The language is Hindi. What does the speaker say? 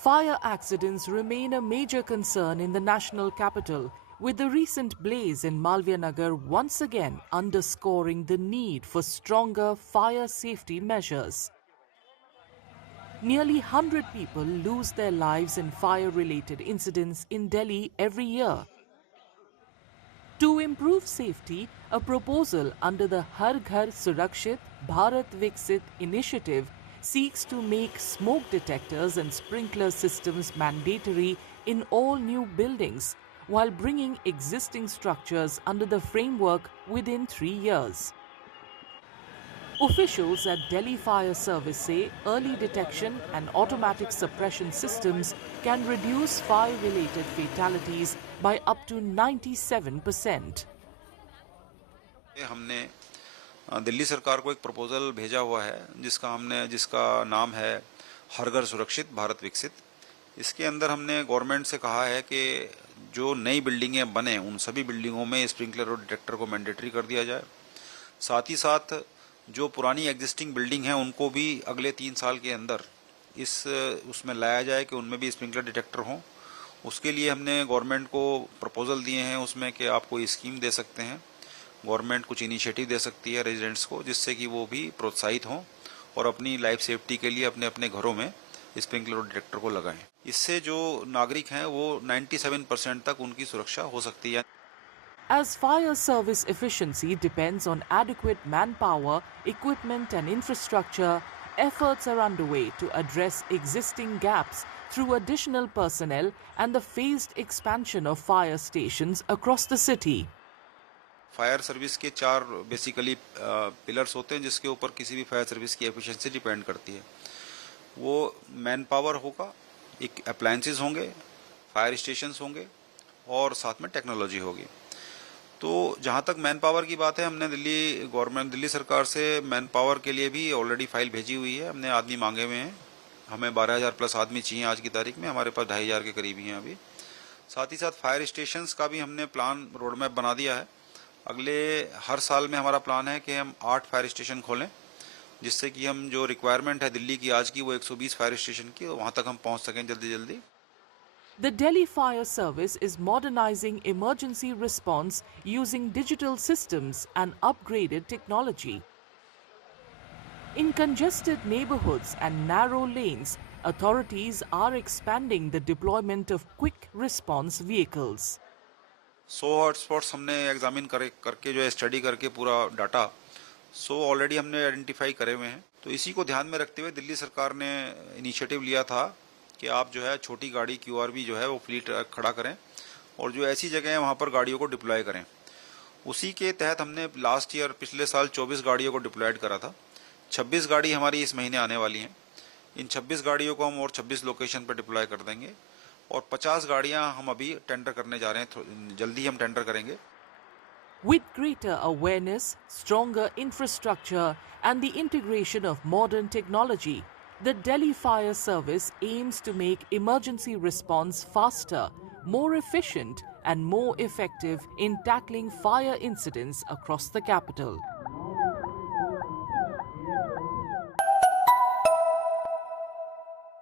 Fire accidents remain a major concern in the national capital, with the recent blaze in Malviya Nagar once again underscoring the need for stronger fire safety measures. Nearly 100 people lose their lives in fire-related incidents in Delhi every year. To improve safety, a proposal under the Har Ghar Surakshit Bharat Viksit initiative seeks to make smoke detectors and sprinkler systems mandatory in all new buildings, while bringing existing structures under the framework within 3 years. Officials at Delhi Fire Service say early detection and automatic suppression systems can reduce fire-related fatalities by up to 97%. हमने दिल्ली सरकार को एक प्रपोजल भेजा हुआ है जिसका नाम है हर घर सुरक्षित भारत विकसित। इसके अंदर हमने गवर्नमेंट से कहा है कि जो नई बिल्डिंगें बने उन सभी बिल्डिंगों में स्प्रिंकलर और डिटेक्टर को मैंडेटरी कर दिया जाए। साथ ही साथ जो पुरानी एग्जिस्टिंग बिल्डिंग है उनको भी अगले 3 साल के अंदर उसमें लाया जाए कि उनमें भी स्प्रिंकलर डिटेक्टर हों। उसके लिए हमने गवर्नमेंट को प्रपोजल दिए हैं उसमें कि आप कोई स्कीम दे सकते हैं, गवर्नमेंट कुछ इनिशिएटिव दे सकती है रेजिडेंट्स को, जिससे कि वो भी प्रोत्साहित हों और अपनी लाइफ सेफ्टी के लिए अपने अपने घरों में स्प्रिंकलर और डिटेक्टर को लगाएं। इससे जो नागरिक हैं वो 97% तक उनकी सुरक्षा हो सकती है। As fire service efficiency depends on adequate manpower, equipment and infrastructure, efforts are underway to address existing gaps through additional personnel and the phased expansion of fire stations across the city. Fire service के 4 बेसिकली पिलर्स होते हैं जिसके ऊपर किसी भी फायर सर्विस की एफिशिएंसी डिपेंड करती है। वो मैन पावर होगा, एक अप्लायंसेस होंगे, फायर स्टेशंस होंगे और साथ में टेक्नोलॉजी होगी। तो जहाँ तक मैन पावर की बात है, हमने दिल्ली सरकार से मैन पावर के लिए भी ऑलरेडी फाइल भेजी हुई है। हमने आदमी मांगे हुए हैं, हमें 12,000 प्लस आदमी चाहिए आज की तारीख में, हमारे पास 2,500 के करीब ही हैं अभी। साथ ही साथ फायर स्टेशंस का भी हमने प्लान रोड मैप बना दिया है। हर साल में हमारा प्लान है कि हम 8 फायर स्टेशन खोलें, जिससे कि हम जो रिक्वायरमेंट है दिल्ली की आज की वो 120 फायर स्टेशन की, वहाँ तक हम पहुँच सकें जल्दी। The Delhi Fire Service is modernizing emergency response using digital systems and upgraded technology. In congested neighborhoods and narrow lanes, authorities are expanding the deployment of quick response vehicles. 100 hotspots हमने एग्जामिन करके जो है स्टडी करके पूरा डाटा 100 ऑलरेडी हमने आइडेंटिफाई करे हुए हैं। तो इसी को ध्यान में रखते हुए दिल्ली सरकार ने इनिशिएटिव लिया था कि आप जो है छोटी गाड़ी QRV जो है वो फ्लीट खड़ा करें और जो ऐसी जगह है वहाँ पर गाड़ियों को डिप्लॉय करें। उसी के तहत हमने पिछले साल 24 गाड़ियों को डिप्लॉयड करा था। 26 गाड़ी हमारी इस महीने आने वाली हैं। इन 26 गाड़ियों को हम और 26 लोकेशन पर डिप्लॉय कर देंगे और 50 गाड़ियां हम अभी टेंडर करने जा रहे हैं, जल्दी हम टेंडर करेंगे। With greater awareness, stronger infrastructure and the integration of modern technology, the Delhi Fire Service aims to make emergency response faster, more efficient and more effective in tackling fire incidents across the capital.